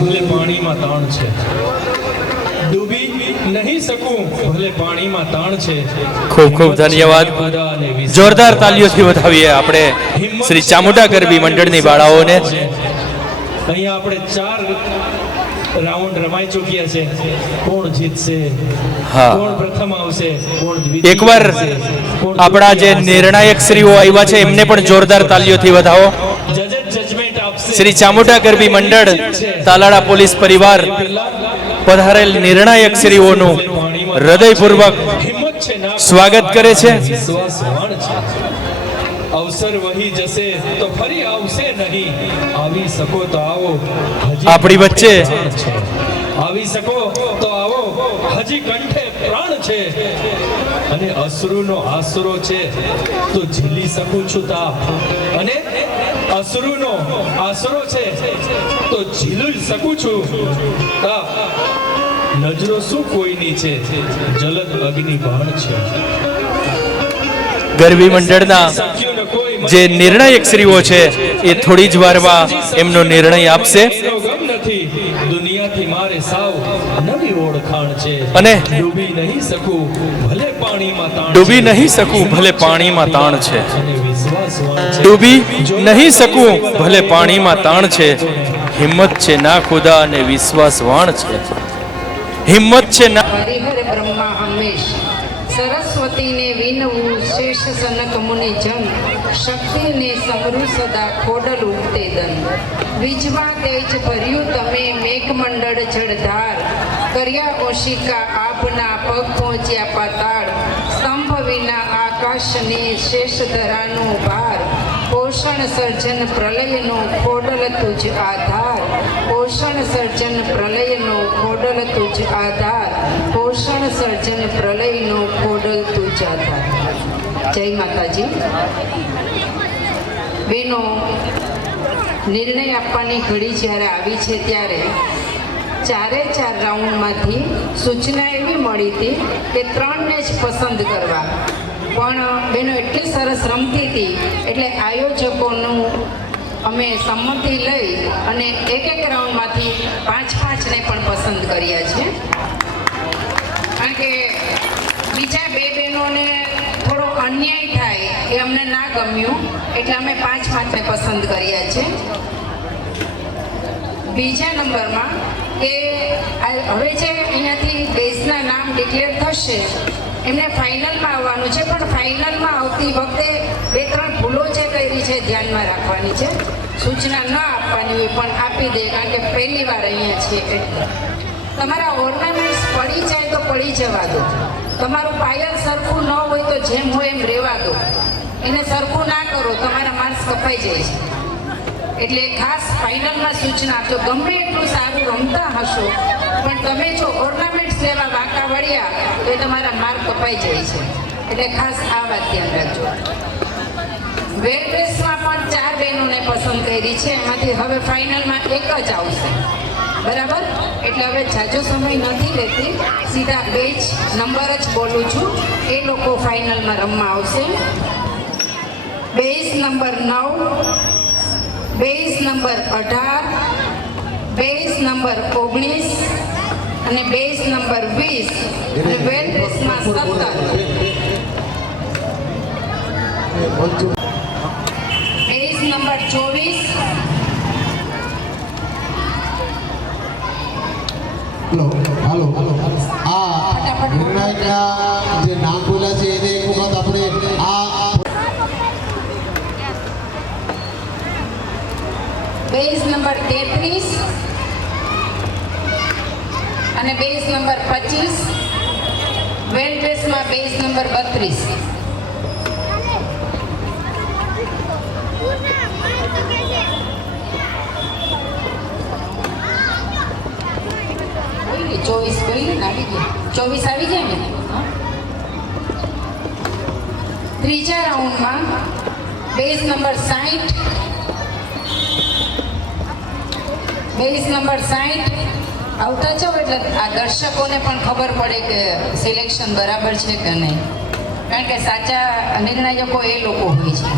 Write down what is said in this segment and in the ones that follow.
ભલે પાણીમાં તાણ છે, ડૂબી નહીં શકું ભલે પાણીમાં તાણ છે. ખૂબ ખૂબ ધન્યવાદ. જોરદાર તાલીઓથી વધાવીએ આપણે શ્રી ચામુંડા ગરબી મંડળની બાળાઓને. અહીંયા આપણે 4 રાઉન્ડ રમાઈ ચૂક્યા છે. કોણ જીતશે, કોણ પ્રથમ આવશે, કોણ દ્વિતીય, એકવાર આપણા જે નિર્ણાયક શ્રીઓ આવ્યા છે એમને પણ જોરદાર તાલીઓથી વધાવો. જજમેન્ટ આપશે. શ્રી ચામુંડા ગરબી મંડળ, તાલાળા પોલીસ પરિવાર પધારેલ નિર્ણાયક શ્રીઓનું હૃદયપૂર્વક સ્વાગત કરે છે. અવસર વહી જશે તો ફરી આવશે નહીં, આવી શકો તો આવો, આપણી વચ્ચે આવી શકો તો આવો, હજી કંઠે પ્રાણ છે અને અશ્રુનો આસરો છે તો ઝીલી શકું છું તાપ, અને અશ્રુનો આસરો છે તો ઝીલી શકું છું તાપ. નજરો શું કોઈની છે, જલદ અગ્નિ બાણ છે. ગરબી મંડળના જે નિર્ણાયક શ્રીઓ છે એ થોડી જ વારમાં એમનો નિર્ણય આપશે. દુનિયાથી મારે સાવ નવી ઓળખાણ છે, અને ડૂબી નહીં શકું ભલે પાણીમાં તાણ, ડૂબી નહીં શકું ભલે પાણીમાં તાણ છે, ડૂબી નહીં શકું ભલે પાણીમાં તાણ છે. હિંમત છે ના ખુદા અને વિશ્વાસ વાણ છે. હિંમત છે ના હરિહર બ્રહ્મા હંમેશ, સરસ્વતી ને વિનવું શેષ સનક મુનિ જન, શક્તિ ને સમરુ સદા ખોડલ ઉગતે દન. વિજવા તેજ ભર્યું તમે મેઘમંડળ જળધાર, કર્યા ઓશિકા આપના પગ પહોંચ્યા પાતાળ. સ્તંભ વિના આકાશને શેષ ધરાનો ભાર, પોષણ સર્જન પ્રલયનો ખોડલ તુજ આધાર. પોષણ સર્જન પ્રલયનો ખોડલ તુજ આધાર. પોષણ સર્જન પ્રલયનો ખોડલ તુજ આધાર. જય માતાજી. બેનો, નિર્ણય આપવાની ઘડી જ્યારે આવી છે ત્યારે 4 રાઉન્ડમાંથી સૂચના એવી મળી હતી કે 3ને જ પસંદ કરવા, પણ બેનો એટલી સરસ રમતી હતી એટલે આયોજકોનું અમે સંમતિ લઈ અને એક રાઉન્ડમાંથી 5-5ને પણ પસંદ કર્યા છે. કારણ કે બીજા 2 બહેનોને થોડો અન્યાય થાય એ અમને ના ગમ્યું, એટલે અમે 5-5ને પસંદ કર્યા છે. બીજા નંબરમાં કે હવે જે અહીંયાથી દેશના નામ ડિક્લેર થશે એમને ફાઇનલમાં આવવાનું છે, પણ ફાઇનલમાં આવતી વખતે 2-3 ભૂલો જે કરી છે ધ્યાનમાં રાખવાની છે. સૂચના ન આપવાની હોય પણ આપી દે, કારણ કે પહેલી વાર અહીંયા છે. એટલે તમારા ઓર્નામેન્ટ્સ પડી જાય તો પડી જવા દો. તમારું પાયલ સરખું ન હોય તો જેમ હોય એમ રહેવા દો. એને સરખું ના કરો, તમારા માર્ક્સ કપાઈ જાય છે. એટલે ખાસ ફાઇનલમાં સૂચના આપજો. ગમે એટલું સારું રમતા હશો પણ તમે જો ઓર્નામેન્ટ્સ લેવા વાંકા વળ્યા તો એ તમારા માર્ક કપાઈ જાય છે. એટલે ખાસ આ વાત ધ્યાન રાખજો. વેર ડ્રેસમાં પણ 4 બહેનોને પસંદ કરી છે, એમાંથી હવે ફાઇનલમાં 1 જ આવશે. બરાબર? એટલે હવે જાજો સમય નથી લેતી, સીધા 2 જ નંબર જ બોલું છું. એ લોકો ફાઇનલમાં રમવા આવશે. Base number 9, base number 18, base number 19 અને બેઝ નંબર 20 અને વેલ ડ્રેસમાં 17. Base number 24. હાલો આ નિર્ણાયકના જે નામ બોલ્યા છે એને એક વખત આપણે આ બેઝ નંબર 33 અને બેઝ નંબર 25. વેલ ડ્રેસમાં બેઝ નંબર 32. ચોવીસ આવી જાય ને. ત્રીજા રાઉન્ડમાં બેઝ નંબર 60, બેઝ નંબર 60 આવતા જાઓ એટલે આ દર્શકોને પણ ખબર પડે કે સિલેક્શન બરાબર છે કે નહીં, કારણ કે સાચા નિર્ણાયકો એ લોકો હોય છે.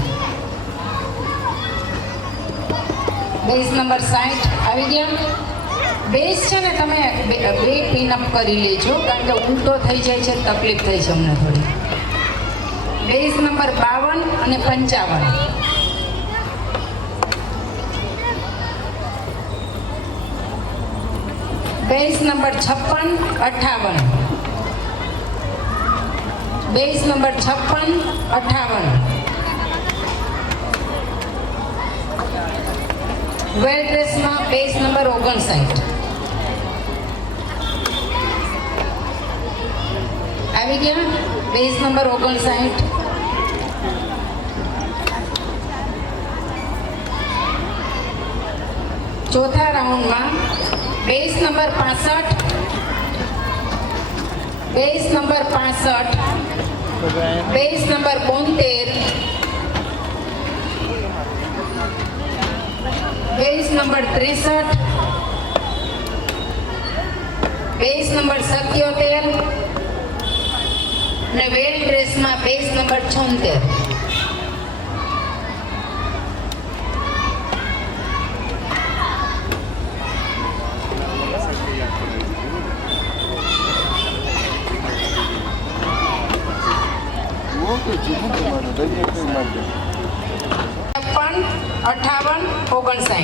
બેઝ નંબર 60 આવી ગયા. બેઝ છે ને તમે બે પિનઅપ કરી લેજો કારણ કે ઉલટો થઈ જાય છે તકલીફ થઈ છે અમને થોડી. બેઝ નંબર 52 અને 55. Base number 56, 58. Base number 56, 58. વેલ ડ્રેસમાં બેઝ નંબર 59. આવી ગયા બેઝ નંબર 59. ચોથા રાઉન્ડમાં base number 65, base number 65, base number 72, base number 63, base number 77 અને વેલ ડ્રેસમાં બેઝ નંબર 76. પણ 58, 59,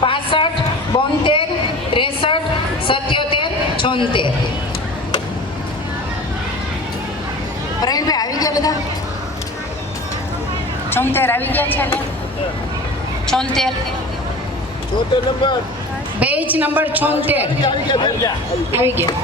65, 72, 63, 77, 76. પ્રવીણભાઈ આવી ગયા બધા? 76 આવી ગયા છે ને? 76 બેચ નંબર 76 આવી ગયા.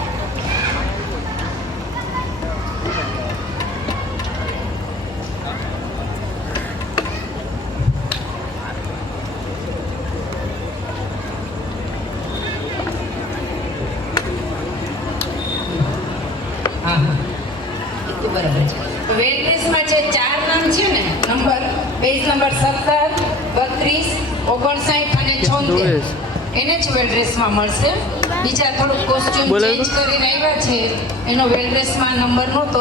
બરાબર છે. વેલનેસમાં જે 4 નામ છે ને નંબર પેજ નંબર 17, 32, 59 અને 76 એને જ વેલડ્રેસમાં મળશે. બીજા થોડુંક કોસ્ચ્યુમ ચેન્જ કરીને આવ્યા છે એનો વેલડ્રેસમાં નંબર નહોતો.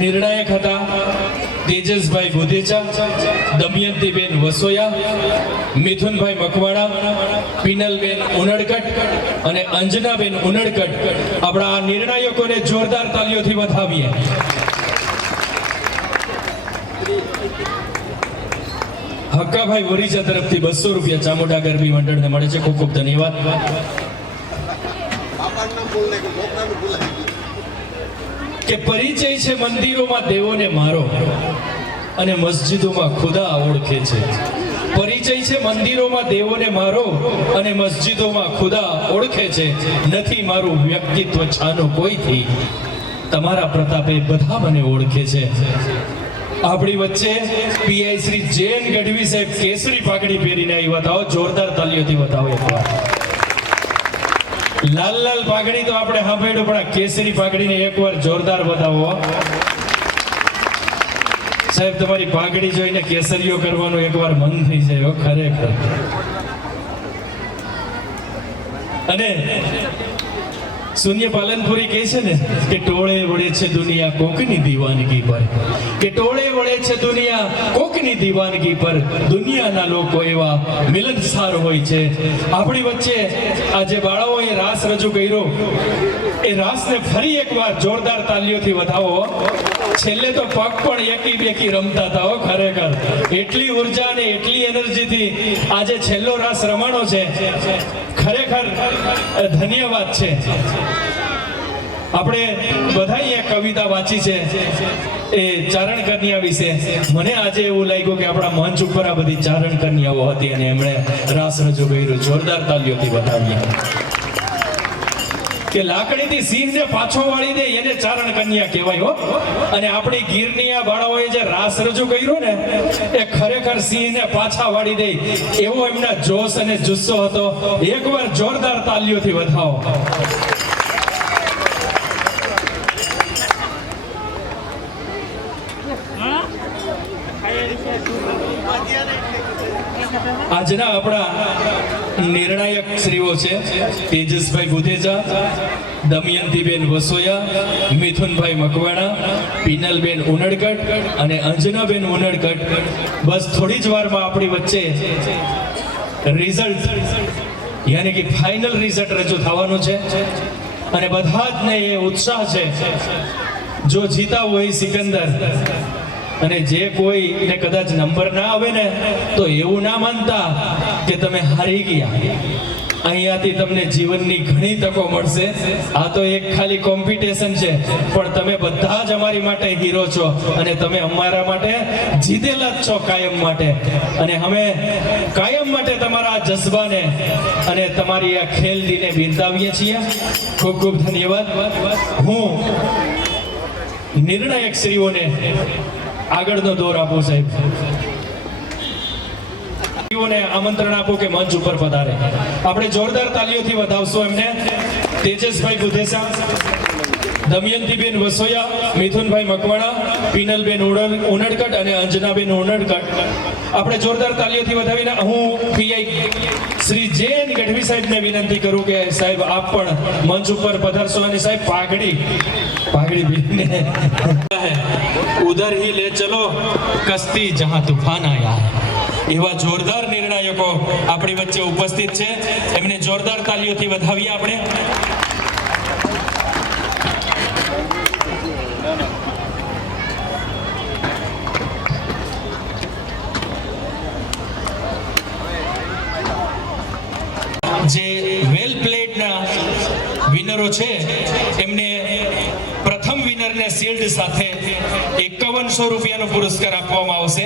નિર્ણાયક હતા તેજસભાઈ ગોધેચા, દમયંતીબેન વસોયા, મિથુનભાઈ મકવાણા, પિનલબેન ઉનડકટ અને અંજનાબેન ઉનડકટ. આપણા આ નિર્ણાયકોને જોરદાર તાલીઓથી વધાવીએ. હક્કાભાઈ વરીજા તરફથી 200 રૂપિયા ચામુંડા ગરબી મંડળને મળે છે. ખૂબ ખૂબ ધન્યવાદ. કે પરિચય છે મંદિરોમાં દેવોને મારો અને મસ્જિદોમાં ખુદા ઓળખે છે. પરિચય છે મંદિરોમાં દેવોને મારો અને મસ્જિદોમાં ખુદા ઓળખે છે. નથી મારું વ્યક્તિત્વ છાનું કોઈથી, તમારા પ્રતાપે બધા મને ઓળખે છે. આપણી વચ્ચે પીઆઈ શ્રી જૈન ગઢવી સાહેબ કેસરી પાઘડી પહેરીને આવ્યા હતા. જોરદાર તાલીઓથી બતાવો એકવાર. લાલ લાલ પાઘડી તો આપણે સાંભળ્યું, પણ આ કેસરી પાઘડીને એકવાર જોરદાર બતાવો સાહેબ. તમારી પાઘડી જોઈને કેસરીઓ કરવાનું એકવાર મન થઈ જાય ખરેખર. અને શૂન્ય પાલનપુરી કહે છે ને કે ટોળે વળે છે દુનિયા કોકની દીવાનગી પર, કે ટોળે વળે છે દુનિયા કોકની દીવાનગી પર. દુનિયાના લોકો એવા મિલનસાર હોય છે. આપણી વચ્ચે આજે બાળાઓએ રાસ રજૂ કર્યો, એ રાસને ફરી એકવાર જોરદાર તાલીઓથી વધાવો. છેલ્લે તો પગ પણ એકી બેકી રમતા હતા ખરેખર. એટલી ઉર્જા અને એટલી એનર્જીથી આજે છેલ્લો રાસ રમાણો છે. ખરેખર ધન્યવાદ છે. આપણે બધા અહીંયા કવિતા વાંચી છે એ ચારણ કન્યા વિશે. મને આજે એવું લાગ્યું કે આપણા મંચ ઉપર આ બધી ચારણ કન્યાઓ હતી અને એમણે રાસ રજૂ કર્યું. જોરદાર તાલીઓથી બતાવીએ. કે લાકડીથી સિંહને પાછો વાળી દે એને ચારણ કન્યા કહેવાય હો. અને આપણી ગીરની આ બાળાઓએ જે રાસ રજૂ કર્યો ને એ ખરેખર સિંહને પાછા વાળી દે એવો એમના જોશ અને જુસ્સો હતો. એકવાર જોરદાર તાલીઓથી વધાવો. આજના આપણા નિર્ણાયક શ્રીઓ છે તેજસભાઈ બુધેજા, દમયંતીબેન વસોયા, મિથુનભાઈ મકવાણા, પિનલબેન ઉનડકટ અને અંજનાબેન ઉનડકટ. બસ થોડી જ વારમાં આપણી વચ્ચે રિઝલ્ટ યાની કે ફાઇનલ રિઝલ્ટ રજૂ થવાનું છે અને બધા જ ને એ ઉત્સાહ છે. જો જીતા હોય સિકંદર, અને જે કોઈને કદાચ નંબર ના આવે ને તો એવું ના માનતા કે તમે હારી ગયા. અહીંયાથી તમને જીવનની ઘણી તકો મળશે. આ તો એક ખાલી કોમ્પિટિશન છે, પણ તમે બધા જ અમારી માટે હીરો છો અને તમે અમારા માટે જીતેલા જ છો કાયમ માટે. અને અમે કાયમ માટે તમારા જજ્બાને અને તમારી આ ખેલદીને બિરદાવીએ છીએ. ખૂબ ખૂબ ધન્યવાદ. હું નિર્ણાયક શ્રીઓને આગળનો દોર આપો સાહેબ. ને આમંત્રણ આપો કે મંચ ઉપર પધારે. આપણે જોરદાર તાલીઓથી વધાવશું એમને. તેજસભાઈ બુધેસા, દમયંતીબેન વસોયા, મિથુનભાઈ મકવાણા, પિનલબેન ઉનડકટ અને અંજનાબેન ઉનડકટ. આપણે જોરદાર તાલીઓથી વધાવીને હું પીઆઈ શ્રી જે.એન. ગઢવી સાહેબને વિનંતી કરું કે સાહેબ આપ પણ મંચ ઉપર પધારશો. અને સાહેબ પાઘડી બીને ઉધર હી લે ચલો કસ્તી જહાં તૂફાન આયા. એવા જોરદાર નિર્ણાયકો આપણી વચ્ચે ઉપસ્થિત છે. એમને જોરદાર તાલીઓથી વધાવીએ આપણે. જે વેલ પ્લેડના વિનરો છે એમને પ્રથમ વિનરને શિલ્ડ સાથે 5100 રૂપિયાનો પુરસ્કાર આપવામાં આવશે.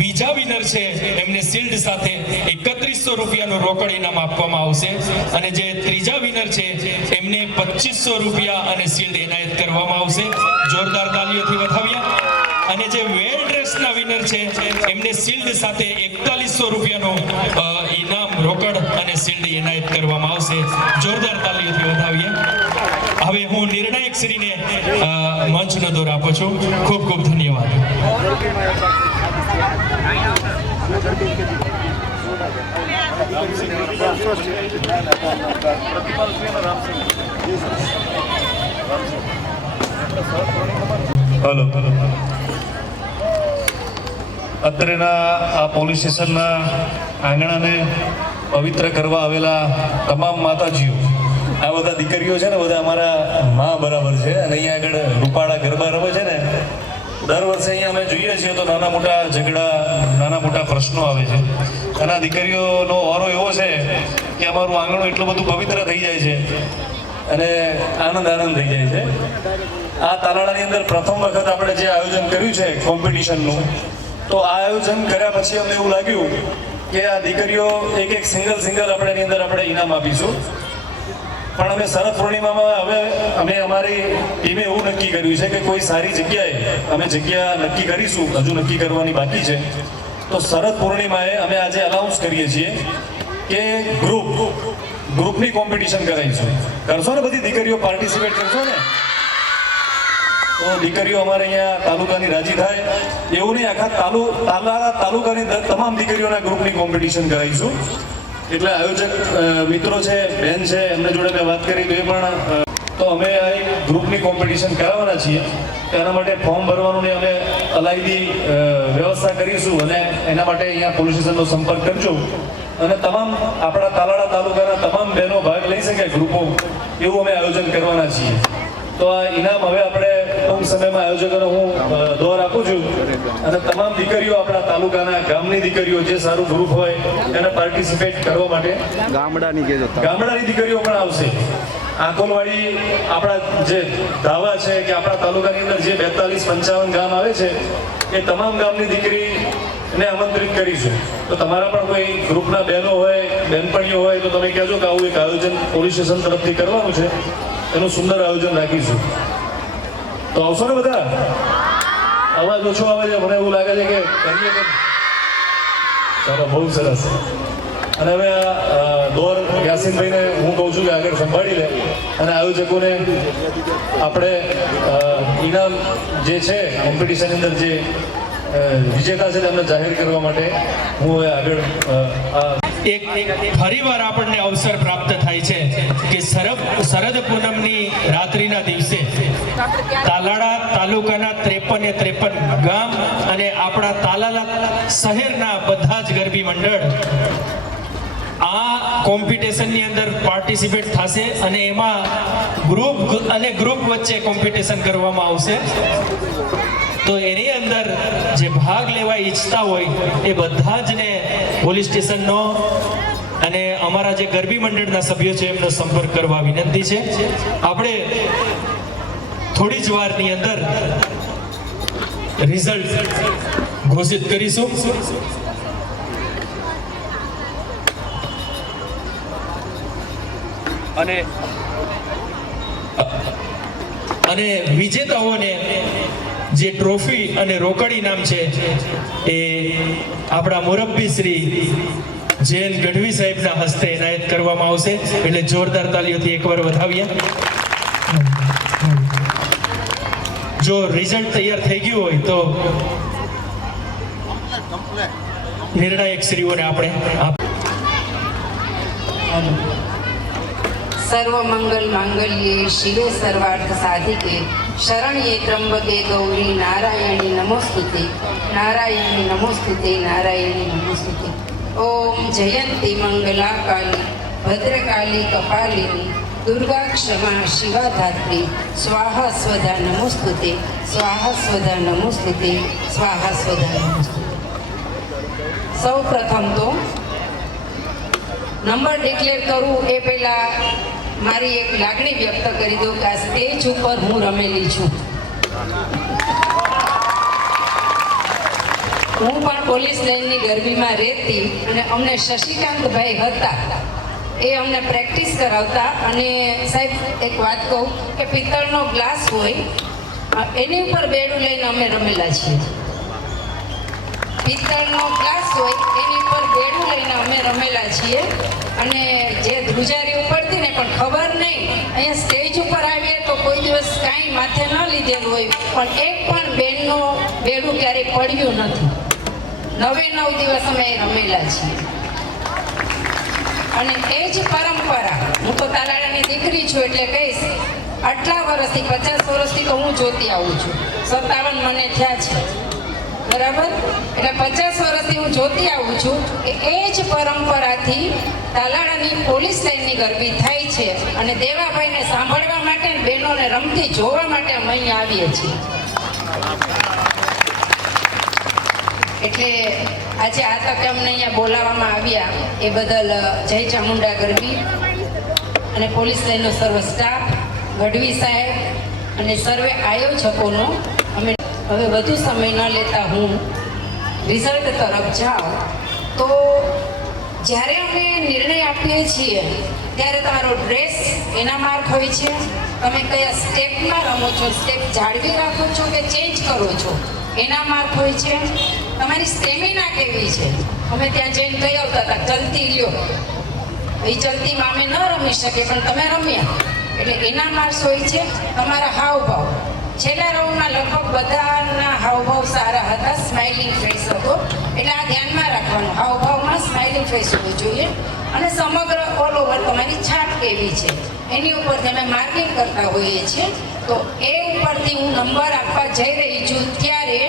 બીજા વિનર છે એમને શિલ્ડ સાથે 3100 રૂપિયાનો રોકડ ઇનામ આપવામાં આવશે. અને જે ત્રીજા વિનર છે એમને 2500 રૂપિયા અને શિલ્ડ એનાયત કરવામાં આવશે. જોરદાર તાલીઓથી વધાવ્યા. અને જે વેલ ડ્રેસના વિનર છે એમને શિલ્ડ સાથે 4100 રૂપિયાનો ઇનામ રોકડ અને શિલ્ડ એનાયત કરવામાં આવશે. જોરદાર તાલીઓથી વધાવીએ. હવે હું નિર્ણાયક શ્રીને મંચનો દોર આપું છું. ખૂબ ખૂબ ધન્યવાદ. હલો, અત્રેના આ પોલીસ સ્ટેશનના આંગણાને પવિત્ર કરવા આવેલા તમામ માતાજીઓ, આ બધા દીકરીઓ છે ને, બધા અમારા માં બરાબર છે. અને અહીંયા આગળ રૂપાળા ગરબા રમે છે ને, દર વર્ષે અહીંયા અમે જોઈએ છીએ તો નાના મોટા ઝઘડા, નાના મોટા પ્રશ્નો આવે છે. અને આ દીકરીઓનો ઓરો એવો છે કે અમારું આંગણું એટલું બધું પવિત્ર થઈ જાય છે અને આનંદ થઈ જાય છે. આ તાલાળાની અંદર પ્રથમ વખત આપણે જે આયોજન કર્યું છે કોમ્પિટિશનનું, તો આ આયોજન કર્યા પછી અમને એવું લાગ્યું કે આ દીકરીઓ એક સિંગલ આપણે એની અંદર આપણે ઇનામ આપીશું. પણ અમે શરદ પૂર્ણિમામાં હવે અમે અમારી ટીમે એવું નક્કી કર્યું છે કે કોઈ સારી જગ્યાએ અમે જગ્યા નક્કી કરીશું, હજુ નક્કી કરવાની બાકી છે. તો શરદ પૂર્ણિમાએ અમે આજે અનાઉન્સ કરીએ છીએ કે ગ્રુપની કોમ્પિટિશન કરાવીશું. કરશો ને બધી દીકરીઓ પાર્ટિસિપેટ કરશો ને? તો દીકરીઓ અમારે અહીંયા તાલુકાની રાજી થાય એવું નહીં, આખા તાલુકાની તમામ દીકરીઓના ગ્રુપની કોમ્પિટિશન કરાવીશું. એટલે આયોજક મિત્રો છે, બેન છે, એમને જોડે મેં વાત કરી તો એ પણ તો અમે આ એક ગ્રુપની કોમ્પિટિશન કરાવવાના છીએ. તેના માટે ફોર્મ ભરવાનું અમે અલાયદી વ્યવસ્થા કરીશું અને એના માટે અહીંયા પોલીસ સ્ટેશનનો સંપર્ક કરજો. અને તમામ આપણા તાલાળા તાલુકાના તમામ બહેનો ભાગ લઈ શકે ગ્રુપો, એવું અમે આયોજન કરવાના છીએ. તો આ ઇનામ હવે આપણે ટૂંક સમયમાં આયોજકોને હું દોર આપું છું. અને તમામ દીકરીઓ આપણા તાલુકાના ગામની દીકરીઓ જે સારું ગ્રુપ હોય એને પાર્ટિસિપેટ કરવા માટે ગામડાની દીકરીઓ પણ આવશે. આંકોલવાડી આપણા જે ધાવા છે કે આપણા તાલુકાની અંદર જે 42-55 ગામ આવે છે એ તમામ ગામની દીકરીને આમંત્રિત કરીશું. તો તમારા પણ કોઈ ગ્રુપના બહેનો હોય, બહેનપણીઓ હોય તો તમે કહેજો કે આવું એક આયોજન પોલીસ સ્ટેશન તરફથી કરવાનું છે, એનું સુંદર આયોજન રાખીશું. તો આવશો ને બધા? અવાજ ઓછો આવે છે, મને એવું લાગે છે કે કરીએ કે ચાલો, બહુ સરસ. અને હવે આ દોર યાસીનભાઈને હું કહું છું કે આગળ સંભાળી લે અને આયોજકોને આપણે ઇનામ જે છે કોમ્પિટિશનની અંદર જે વિજેતા છે તેમને જાહેર કરવા માટે હું હવે આગળ એક ફરીવાર આપણને અવસર પ્રાપ્ત થાય છે કે શરદ પૂનમની રાત્રિના દિવસે તાલાળા તાલુકાના 53 ગામ અને આપણા તાલાલા શહેરના બધા જ ગરબી મંડળ આ કોમ્પિટિશનની અંદર પાર્ટિસિપેટ થશે અને એમાં ગ્રુપ વચ્ચે કોમ્પિટિશન કરવામાં આવશે. તો એની અંદર જે ભાગ લેવા ઈચ્છતા હોય એ બધા જ ને પોલીસ સ્ટેશનનો અને અમારા જે ગરબી મંડળના સભ્યો છે એમનો સંપર્ક કરવા વિનંતી છે. આપણે થોડી જ વારની અંદર રિઝલ્ટ ઘોષિત કરીશું. અને વિજેતાઓને જે ટ્રોફી અને રોકડ ઇનામ છે એ આપણા મુરબ્બી શ્રી જૈન ગઢવી સાહેબના હસ્તે એનાયત કરવામાં આવશે. એટલે જોરદાર તાલીઓથી એકવાર વધાવીએ. જો રિઝલ્ટ તૈયાર થઈ ગયું હોય તો નિર્ણાયક શ્રીઓને આપણે સર્વમંગલ માંગલ્યે શિવે સર્વાર્થ સાધિકે શરણ્યે ત્રંબકે ગૌરી નારાયણી નમોસ્તુતે નારાયણી નમોસ્તુતે નારાયણી નમોસ્તુતે. ઓમ જયંતી મંગલા કાલી ભદ્રકાલી કપાલિની દુર્ગા ક્ષમા શિવા ધાત્રી સ્વાહા સ્વધા નમોસ્તુતે સ્વાહા સ્વધા નમોસ્તુતે સ્વાહા સ્વધા નમોસ્તુતે. સૌ પ્રથમ તો નંબર ડિક્લેર કરું એ પહેલા મારી એક લાગણી વ્યક્ત કરી દઉં કે આ સ્ટેજ ઉપર હું રમેલી છું. હું પણ પોલીસ લાઇનની ગરબીમાં રહેતી અને અમને શશિકાંતભાઈ હતા એ અમને પ્રેક્ટિસ કરાવતા. અને સાહેબ એક વાત કહું કે પિત્તળનો ગ્લાસ હોય એની ઉપર બેડું લઈને અમે રમેલા છીએ. પિત્તળનો ગ્લાસ હોય એની ઉપર બેડું લઈને અમે રમેલા છીએ. અને જે ધ્રુજારી ઉપડતી ને પણ ખબર નહીં અહીંયા સ્ટેજ ઉપર આવીએ તો કોઈ દિવસ કાંઈ માથે ન લીધેલું હોય પણ એક પણ બેનનો બેડું ક્યારેય પડ્યું નથી. 9 દિવસ અમે રમેલા છીએ. અને એ જ પરંપરા હું તો તાલાળાની દીકરી છું એટલે કહીશ આટલા વર્ષથી 50 વર્ષથી તો હું જોતી આવું છું. 57 મને થયા છે બરાબર. એટલે 50 વર્ષથી હું જોતી આવું છું કે એ જ પરંપરાથી તાલાળાની પોલીસ લાઇનની ગરબી થાય છે. અને દેવાભાઈને સાંભળવા માટે બહેનોને રમતી જોવા માટે અમે અહીંયા આવીએ છીએ. એટલે આજે આ તકે અમને અહીંયા બોલાવવામાં આવ્યા એ બદલ જય ચામુંડા ગરબી અને પોલીસ લાઇનનો સર્વ સ્ટાફ, ગઢવી સાહેબ અને સર્વે આયોજકોનો અમે હવે વધુ સમય ન લેતા હું રિઝલ્ટ તરફ જાઉં. તો જ્યારે અમે નિર્ણય આપીએ છીએ ત્યારે તમારો ડ્રેસ એના માર્ક હોય છે. તમે કયા સ્ટેપમાં રમો છો, સ્ટેપ જાળવી રાખો છો કે ચેન્જ કરો છો એના માર્ક હોય છે. તમારી સ્ટેમિના કેવી છે. અમે ત્યાં જઈને કહી આવતા હતા ચલતી લ્યો, એ ચલતીમાં અમે ન રમી શકીએ પણ તમે રમ્યા એટલે એના માર્ક્સ હોય છે. તમારા હાવભાવ છેલ્લા રાઉન્ડના લગભગ બધાના હાવભાવ સારા હતા, સ્માઇલિંગ ફેસ હતો. એટલે આ ધ્યાનમાં રાખવાનું, હાવભાવમાં સ્માઇલિંગ ફેસ હોવું જોઈએ. અને સમગ્ર ઓલ ઓવર તમારી છાપ કેવી છે એની ઉપરથી અમે માર્કિંગ કરતા હોઈએ છીએ. તો એ ઉપરથી હું નંબર આપવા જઈ રહી છું ત્યારે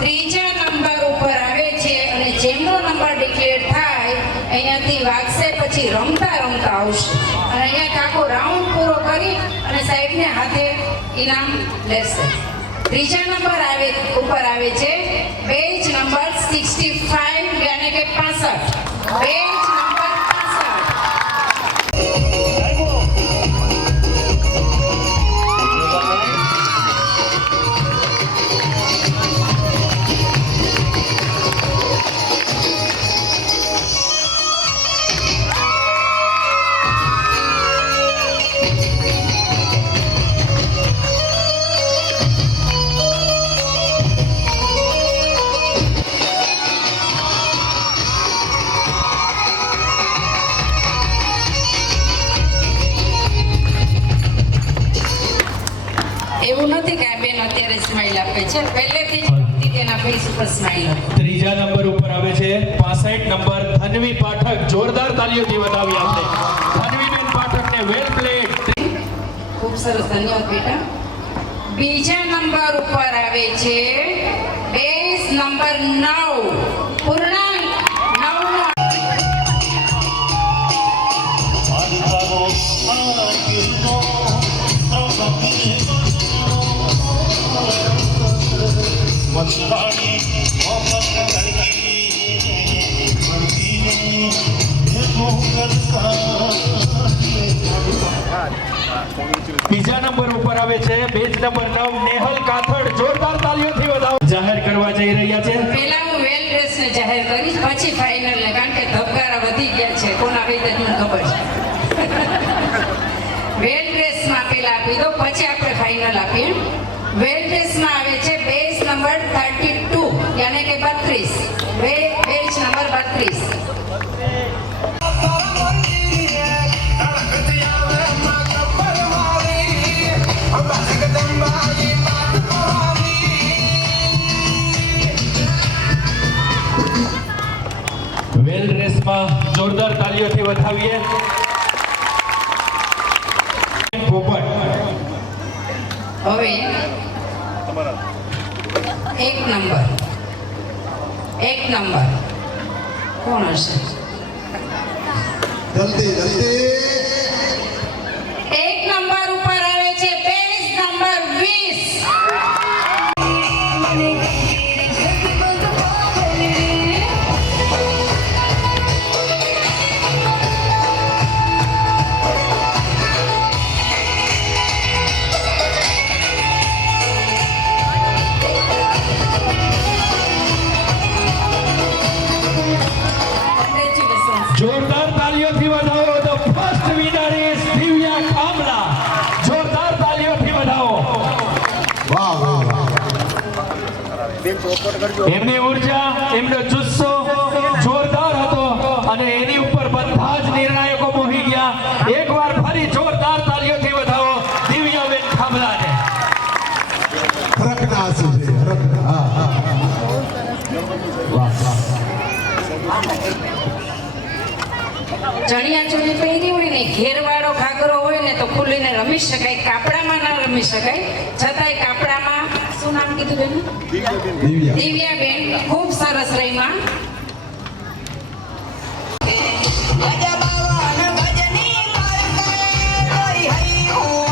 3જા નંબર ઉપર આવે છે અને જેમનો નંબર ડિક્લેર થાય અહીંયાથી વાગશે પછી રમતા રમતા આવશે અને અહીંયા આખો રાઉન્ડ પૂરો કરી અને સાહેબને હાથે ઇનામ લેશે. 3જા નંબર ઉપર આવે છે પેજ નંબર 65 યાની કે 65. Page number 65. બેન અત્યારે સ્માઈલ આપે છે. પહેલેથી જ ભક્તિ તેના ફેસ ઉપર સ્માઈલ હતી. ત્રીજા નંબર ઉપર આવે છે 65 નંબર ધનવી પાઠક. જોરદાર તાલીઓથી વધાવી આપણે ધનવીબેન પાઠકને. વેલ પ્લેડ. ખૂબ સરસ, ધન્યવાદ બેટા. બીજા નંબર ઉપર આવે છે બેઝ નંબર 9 પૂર્ણાંક 9 નો બીજા નંબર ઉપર આવે છે બેચ નંબર 9 નેહલ કાથડ. જોરદાર તાલીઓથી વધાવો. જાહેર કરવા જઈ રહ્યા છે. પહેલા હું વેલ ડ્રેસ ને જાહેર કરીશ, પછી ફાઇનલ ને, કારણ કે ધબકારા વધી ગયા છે. કોના વિશે મને ખબર છે. વેલ ડ્રેસ માં પહેલા આપી દો, પછી આપણે ફાઇનલ આપીએ. વેલ ડ્રેસ માં આવે છે બેઝ નંબર 32 યાની કે 32. Batch number 32. વેલ રેસમાં જોરદાર તાલીઓથી વધાવીએ. પોપટ. હવે એક નંબર કોણ હશે? જલ્દી જલ્દી. એક નંબર ઉપર આવે છે બેઝ નંબર 20. જોરદાર તાલીઓથી વધાવો. તો ફર્સ્ટ વિનર ઇઝ દિવ્યા કામલા. જોરદાર તાલીઓથી વધાવો. વાહ વાહ વાહ. એમની ઉર્જા, એમનો જુસ્સો જોરદાર હતો અને એની ઉપર બધા જ નિર્ણાયકો મોહી ગયા. એકવાર ફરી જોરદાર તાલીઓથી વધાવો દિવ્યાબેન કામલાને. હરખના આંસુ છે, હરખના. હા હા. વાહ વાહ. ચણિયા ચોળી પહેરી હોય ને, ઘેરવાળો ઘાઘરો હોય ને, તો ખુલીને રમી શકાય. કાપડામાં ના રમી શકાય, છતાંય કાપડામાં શું નામ કીધું બેન? દિવ્યા. દિવ્યાબેન ખૂબ સરસ રહીમાં. ભજ ભવન ભજની માર્ગે, હૈ હું